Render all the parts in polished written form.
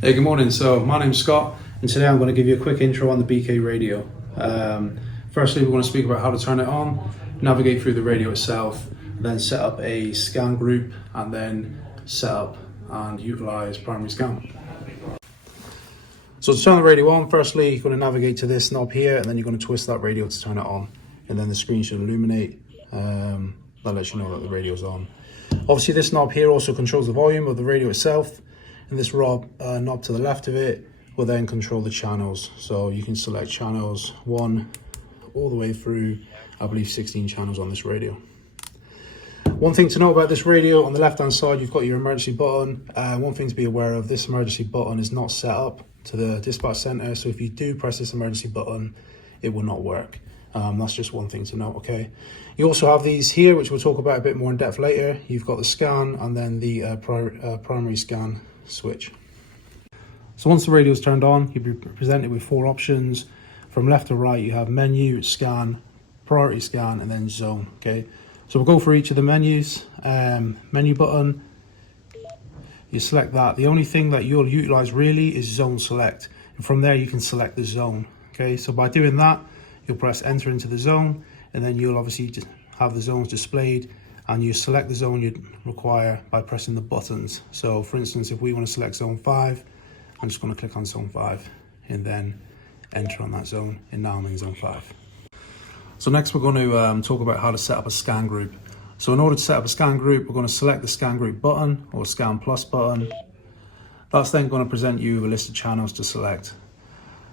Hey, good morning. So my name's Scott, and today I'm going to give you a quick intro on the BK radio. Firstly, we're going to speak about how to turn it on, navigate through the radio itself, then set up a scan group, and then set up and utilize primary scan. So to turn the radio on, firstly, you're going to navigate to this knob here, and then you're going to twist that radio to turn it on, and then the screen should illuminate. That lets you know that the radio's on. Obviously, this knob here also controls the volume of the radio itself, and this knob to the left of it will then control the channels. So you can select channels 1 all the way through, I believe, 16 channels on this radio. One thing to know about this radio, on the left hand side you've got your emergency button. One thing to be aware of, this emergency button is not set up to the dispatch center, so if you do press this emergency button it will not work. That's just one thing to note, okay? You also have these here, which we'll talk about a bit more in depth later. You've got the scan and then the primary scan switch. So once the radio is turned on, you'll be presented with 4 options. From left to right, you have menu, scan, priority scan, and then zone, okay? So we'll go for each of the menus. Menu button, you select that. The only thing that you'll utilize really is zone select. And from there, you can select the zone, okay? So by doing that, you'll press enter into the zone, and then you'll obviously just have the zones displayed, and you select the zone you require by pressing the buttons. So for instance, if we want to select zone 5, I'm just going to click on zone 5 and then enter on that zone, and now I'm in zone 5. So next we're going to talk about how to set up a scan group. So in order to set up a scan group, we're going to select the scan group button or scan plus button. That's then going to present you a list of channels to select.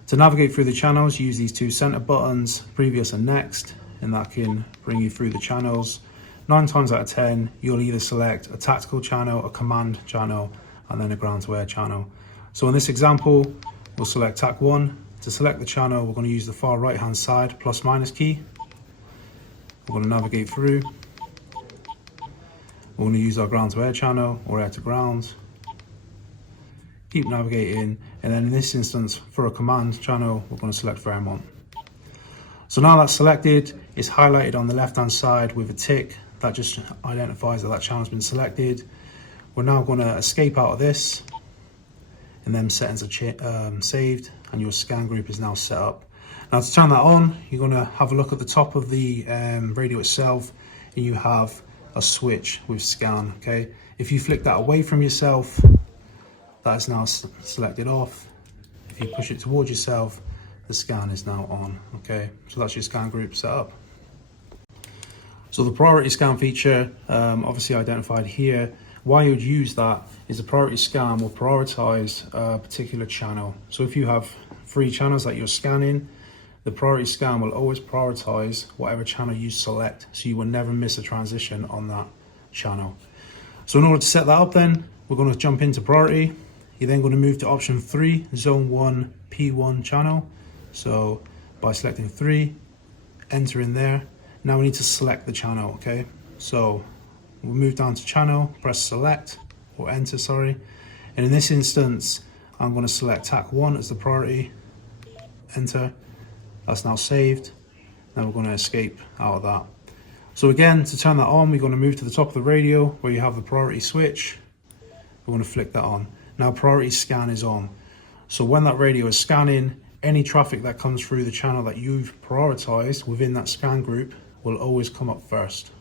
To navigate through the channels, use these 2 center buttons, previous and next, and that can bring you through the channels. 9 times out of 10, you'll either select a tactical channel, a command channel, and then a ground to air channel. So in this example, we'll select TAC 1. To select the channel, we're going to use the far right hand side plus minus key. We're going to navigate through. We're going to use our ground to air channel or air to ground. Keep navigating, and then in this instance, for a command channel, we're going to select Fairmont. So now that's selected, it's highlighted on the left hand side with a tick. That just identifies that channel's been selected. We're now going to escape out of this, and then settings are saved, and your scan group is now set up. Now to turn that on, you're going to have a look at the top of the radio itself, and you have a switch with scan, okay? If you flick that away from yourself, that is now selected off. If you push it towards yourself, the scan is now on, okay? So that's your scan group set up. So the priority scan feature, obviously identified here. Why you would use that is the priority scan will prioritize a particular channel. So if you have 3 channels that you're scanning, the priority scan will always prioritize whatever channel you select, so you will never miss a transition on that channel. So in order to set that up then, we're going to jump into priority. You're then going to move to option 3, zone 1, P1 channel. So by selecting 3, enter in there. Now we need to select the channel, okay? So we'll move down to channel, press select, or enter, sorry. And in this instance, I'm going to select TAC 1 as the priority, enter. That's now saved. Now we're going to escape out of that. So again, to turn that on, we're going to move to the top of the radio where you have the priority switch. We're going to flick that on. Now priority scan is on. So when that radio is scanning, any traffic that comes through the channel that you've prioritized within that scan group will always come up first.